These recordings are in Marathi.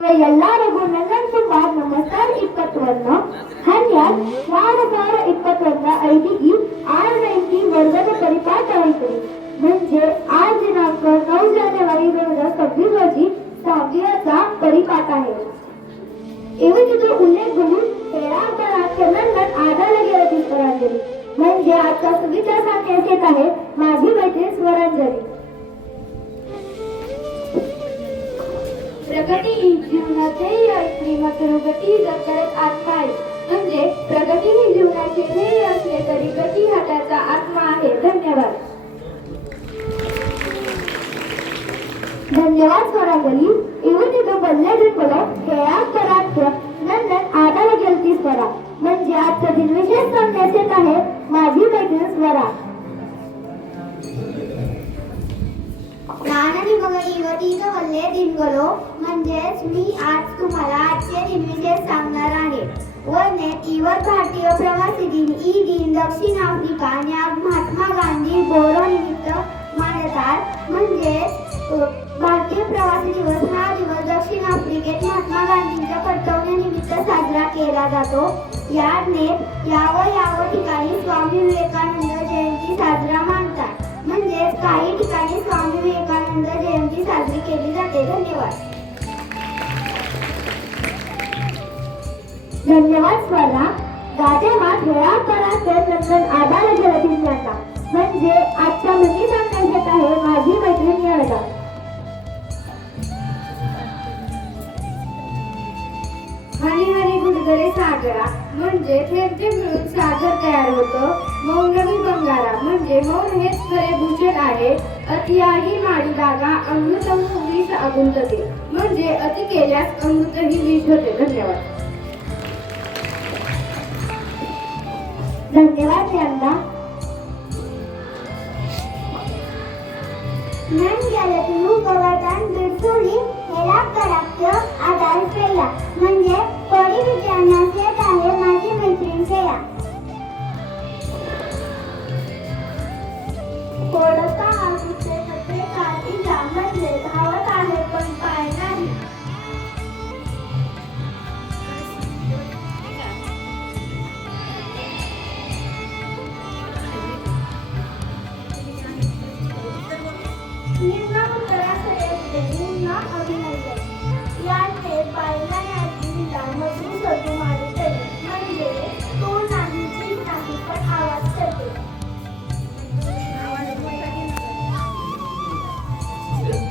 ಎಲ್ಲರಿಗೂ ನನ್ನ ಸುಮಾರು ನಮಸ್ಕಾರ 21 ಹನ್ನೆರಡು 2021 ಐದಿಗಿ 6 वर्गाचा परिपाठ आहे म्हणजे आज दिनांक 9 जानेवारी 2026 रोजी 6वीचा परिपाठ आहे. एवढीचा उल्लेख करून खेळाडूंना चंदनगड आधारला गेला पुष्पांजली म्हणजे आजचा सुविचार सांगण्यात येत आहे माझी मैत्रीण स्वरांजली. प्रगती ही जीवनाचे प्रगती जर करत आत्मा आहे म्हणजे प्रगती ही जीवनाचे ध्येय असले तरी गती हा त्याचा आत्मा आहे. धन्यवाद. धन्यवाद स्वरांजली. इवन तो बदल्या जिंकलो खेळा करात्र नंदन आधार गेलती स्वरा म्हणजे आजचा दिन विशेष सांगण्यात येत आहे माझी मैत्रीण स्वरा. नानानी मग युवतीचं वल्ले दिनगलो म्हणजेच मी आज तुम्हाला आजचे दिन विशेष सांगणार आहे. वनेत युवक भारतीय प्रवासी दिन ई दिन दक्षिण आफ्रिका आणि आज महात्मा गांधी बोरो निमित्त मानतात म्हणजे भारतीय प्रवासी दिवस हा दिवस दक्षिण आफ्रिकेत महात्मा गांधींच्या कर्तव्यानिमित्त साजरा केला जातो. याने याव ठिकाणी स्वामी विवेकानंद जयंती साजरा मानतात म्हणजे काही ठिकाणी स्वामी विवेकानंद जयंती साजरी केली जाते. धन्यवाद. धन्यवाद स्वरा. गाजेमा खेळा करात्र नंदन आधार गेला दिसला म्हणजे आजच्या मुली सांगण्यात येत आहे माझी मैत्रीण याडगा. हरी हरी गुडगरे सागरा म्हणजे थेंबे मिळून सागर तयार होतं. मौनवी बंगारा म्हणजे मौन हेच खरे भूषण आहे. अतियाही माडी लागा अमृतम विष अगुंतते म्हणजे अति केल्यास अमृतही विष होते. धन्यवाद. धन्यवाद यंदा. मन जलतनु गवतान बिरसोली हेला कराक्य आधार पेला म्हणजे कोडी विचारण्यास येत आहे माझी मैत्रीण श्रेया. कोडता आगीचे कपडे काठी जांभळले धावत आहे पण पाय नाही. निम्न उत्तराकडे निम्न अभिनंदन याचे पायला यादीला मधुर सतू मारते म्हणजे तो नाही जीव नाही पण आवाज करते.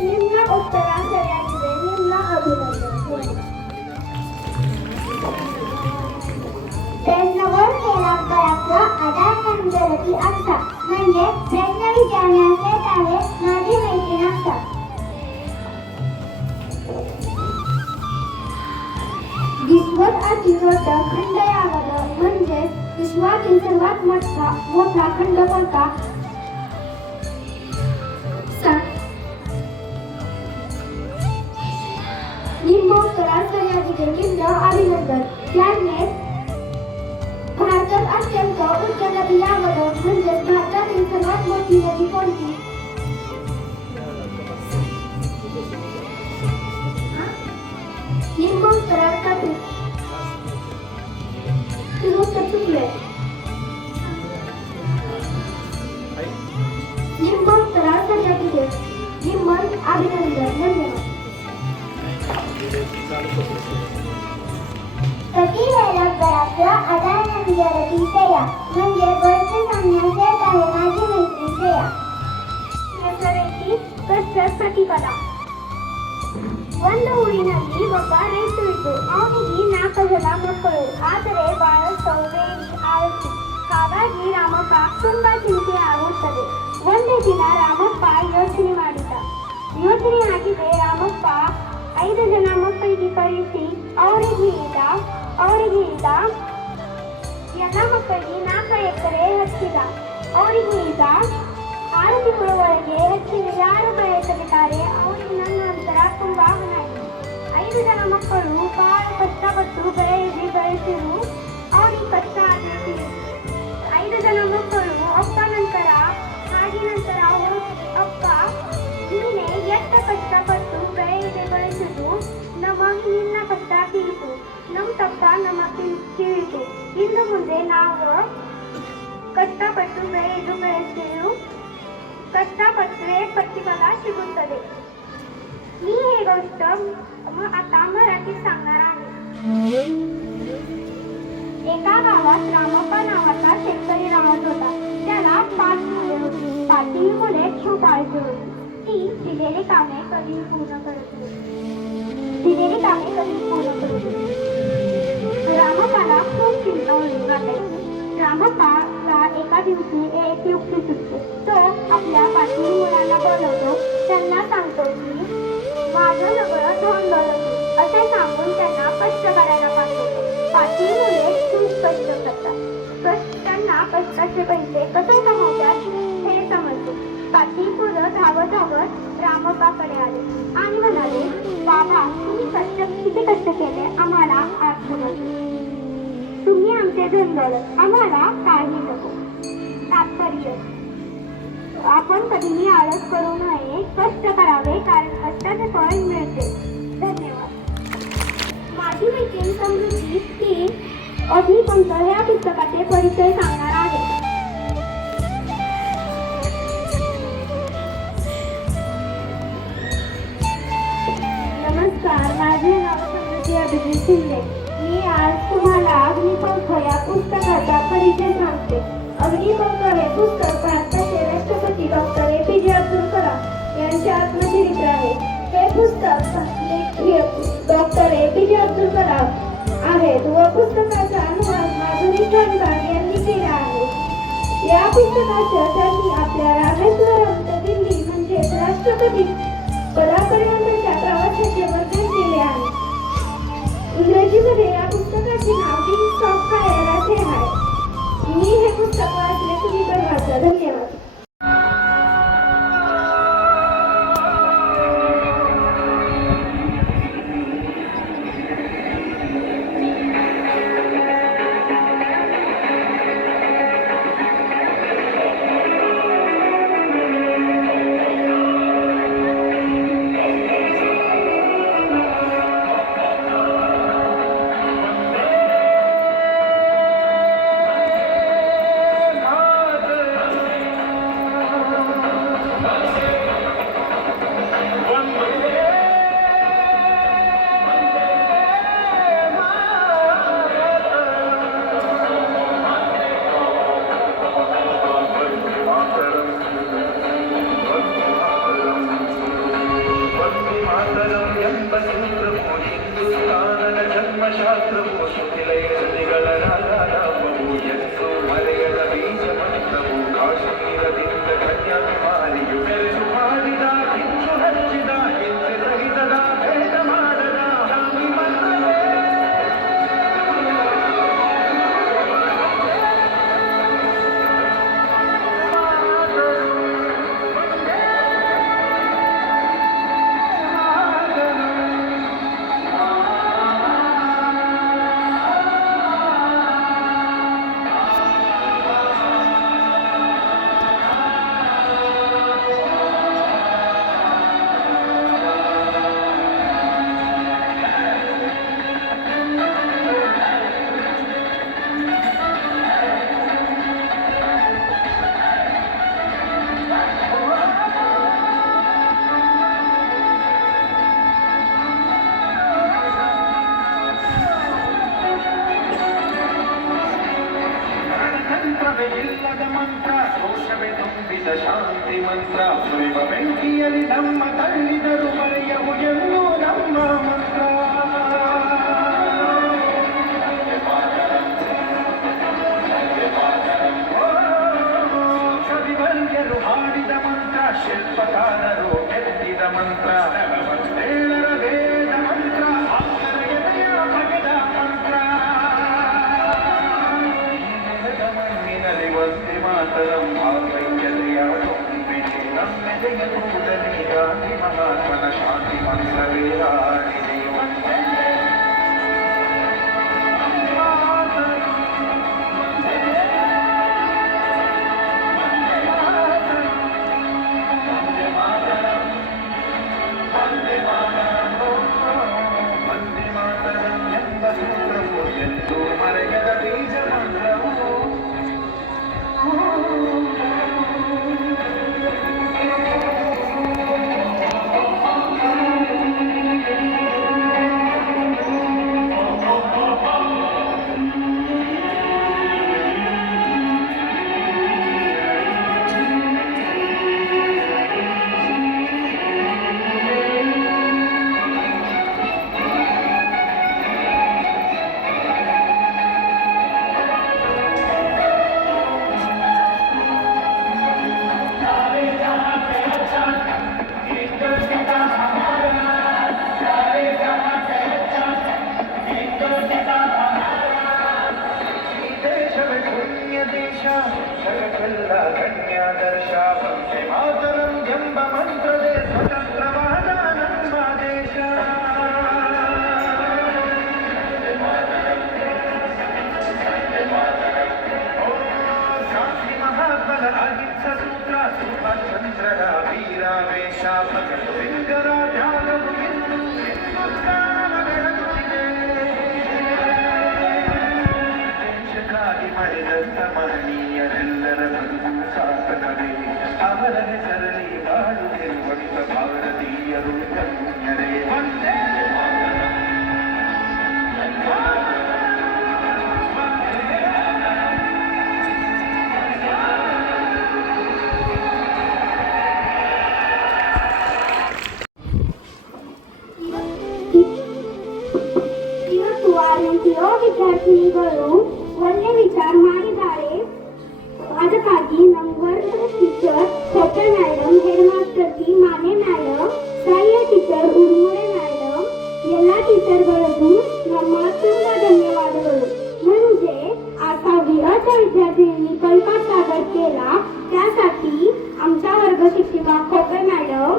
निम्न उत्तराकडे निम्न अभिनंदन. प्रश्नवर केला करायचा आधार नंदरती असा म्हणजे प्रश्न विचारण्यास येत आहे माझी मैत्रीण असा. विश्वात अतिमोठा खंड यावं म्हणजे विश्वातील सर्वात मोठा खंड कोणता. निम्नोत्तराच्या यादीचे निम्न अभिनंदन. याने भारतात अत्यंत उच्च नदी यावं म्हणजे भारतातील सर्वात मोठी नदी कोणती. निम्नोत्तराचा तुझं उत्तर चुकलंय. निम्नोत्तराच्या यादीचे निम्न अभिनंदन. धन्यवाद. कधी वेळेला करायचं आधार नंदरती श्रेया म्हणजे गोष्ट सांगण्यास येत आहे माझी मैत्रीण श्रेया. नसरेची कष्टासाठी कला ಒಂದು ಊರಿನಲ್ಲಿ ಒಬ್ಬ ರೈತ ಇದ್ದು ಅವನಿಗೆ 4 ಜನ ಮಕ್ಕಳು. ಆದರೆ ಬಹಳ ಸೌವೇರಿ ಆಯಿತು. ಹಾಗಾಗಿ ರಾಮಪ್ಪ ತುಂಬಾ ಚಿಂತೆ ಆಗುತ್ತದೆ. ಒಂದೇ ದಿನ ರಾಮಪ್ಪ ಯೋಚನೆ ಮಾಡಿದ. ಯೋಚನೆ ಆಗಿದೆ ರಾಮಪ್ಪ 5 ಜನ ಮಕ್ಕಳಿಗೆ ಕಳಿಸಿ ಅವರಿಗೆ ಈಗ ಎಲ್ಲ ಮಕ್ಕಳಿಗೆ 4 ಎಕರೆ ಹಚ್ಚಿದ. ಅವರಿಗೆ ಈಗ 6 ತಿಂಗಳ ಒಳಗೆ ಹೆಚ್ಚಿನ ಯಾರು ಬೆಳೆ ತೆಗಿತಾರೆ ಅವರಿಗೆ ನನ್ನ ನಂತರ ತುಂಬಾ ಹಣ ಇದೆ. 5 ಜನ ಮಕ್ಕಳು ಬಹಳ ಕಷ್ಟಪಟ್ಟು ಬೆಳೆಸಿರು ಅವರಿಗೆ ಕಷ್ಟ ಆಗೈತಿ. 5 ಜನ ಮಕ್ಕಳು ಅಪ್ಪ ನಂತರ ಅಪ್ಪ ನೀನೆ ಎಷ್ಟು ಕಷ್ಟಪಟ್ಟು ಬೆಳೆಸಿದ್ರು ನಮಗೆ ನಮ್ ತಪ್ಪ ನಮ್ಮ ತಿಳಿತು ಇನ್ನು ಮುಂದೆ ನಾವು ಕಷ್ಟಪಟ್ಟು ಬೆಳೆಸಿರು ಕಷ್ಟಪಟ್ಟರೆ प्रतिफला ಸಿಗುತ್ತದೆ. मी हे गोष्ट आता मराठीत सांगणार आहे. एका गावात रामप्पा नावाचा शेतकरी राहत होता. त्याला 5 मुले होती. 5ही मुले खूप आळशी होती. ती दिलेली कामे कधी पूर्ण करत होती. रामप्पाला खूप चिंता वाटायची. रामप्पाला एका दिवशी एक युक्ती सुचते. तो आपल्या 5ही मुलांना बोलवतो. त्यांना सांगतो की माझं सगळं धोंडल असे सांगून त्यांना कष्ट करायला पाठवतो. 5ही मुले खूप कष्ट करतात. त्यांना कष्टाचे पैसे कसे कमवतात हे समजते. 5ही मुलं धावत रामप्पाकडे आले आणि म्हणाले, बाबा तुम्ही किती कष्ट केले आम्हाला आज समजले. तुम्ही आमचे धनदौलत आम्हाला काही नको. तात्पर्य आपण कधीही आळस करू नये, कष्ट करावे कारण कष्टाचे फळ मिळते. धन्यवाद. माझी मैत्रीण समृद्धी ती अग्निपंख या पुस्तकाचे परिचय सांगणार आहे. नमस्कार, माझे नाव समृद्धी अभिजित शिंदे. मी आज तुम्हाला अग्निपंख या पुस्तकाचा परिचय सांगते. अग्निपंख हे पुस्तक भारताचे राष्ट्रपती डॉक्टर APJ अब्दुल कलाम यांचे आत्मचरित्र आहे. हे पुस्तक डॉक्टर APJ अब्दुल कलाम आहेत व पुस्तकाचा अनुवाद माधुरी खानदार यांनी केला आहे. या पुस्तकाच्या त्यांनी आपल्या रामेश्वरम ते दिल्ली म्हणजेच राष्ट्रपती पदापर्यंतच्या प्रवासाचे वर्णन केले आहे. इंग्रजीमध्ये या पुस्तकाचे नाव विंग्स ऑफ फायर असे आहे. मी हे पुस्तक वाचले, तुम्ही पण वाचा. धन्यवाद. ಶಾಂತಿ ಮಂತ್ರ ಸುರಿವ ಬೆಂಕಿಯಲ್ಲಿ ನಮ್ಮ ತಳ್ಳಿದರು ಬರೆಯವು ಎಂದು ನಮ್ಮ ಮಂತ್ರ ಕವಿವರ್ಯರು ಹಾಡಿದ ಮಂತ್ರ ಶಿಲ್ಪಕಾರರು ಎತ್ತಿದ ಮಂತ್ರ ಹೇಳರ ವೇದ ಮಂತ್ರ ಆಪ್ತರ ಎದೆಯ ಬಗೆದ ಮಂತ್ರ ಮಣ್ಣಿನಲ್ಲಿ ವಂದೇ ಮಾತರಂ ನಮ್ಮೆದೆಯ ಕೂಡಲೇ ಗಾಂಧಿ ಮಹಾತ್ಮನ ಶಾಂತಿ ಮಂತ್ರವೇ ಹಾಡಿದೆಯೋ विद्यार्थिनीकडून वन्य विचार मांडणारे अधिकारी number teacher Khope madam, headmaster T Mane madam, सहाय्य टीचर उर्मुळे मॅडम ಎಲ್ಲ ಟೀಚರ್ಗಳಿಗೂ ನಮ್ಮ ತುಂಬ ಧನ್ಯವಾದಗಳು. म्हणजे आता विहाच्या विद्यार्थ्यांनी परिपाठ सादर केला त्यासाठी आमच्या वर्ग शिक्षिका खोपे मॅडम,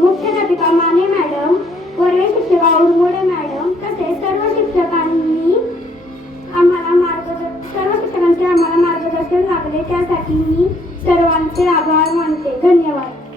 मुख्याध्यापिका माने मॅडम, वर्ग शिक्षिका उर्मुळे मॅडम तसेच सर्व शिक्षकांचे आम्हाला मार्गदर्शन लाभले त्यासाठी मी सर्वांचे आभार मानते. धन्यवाद.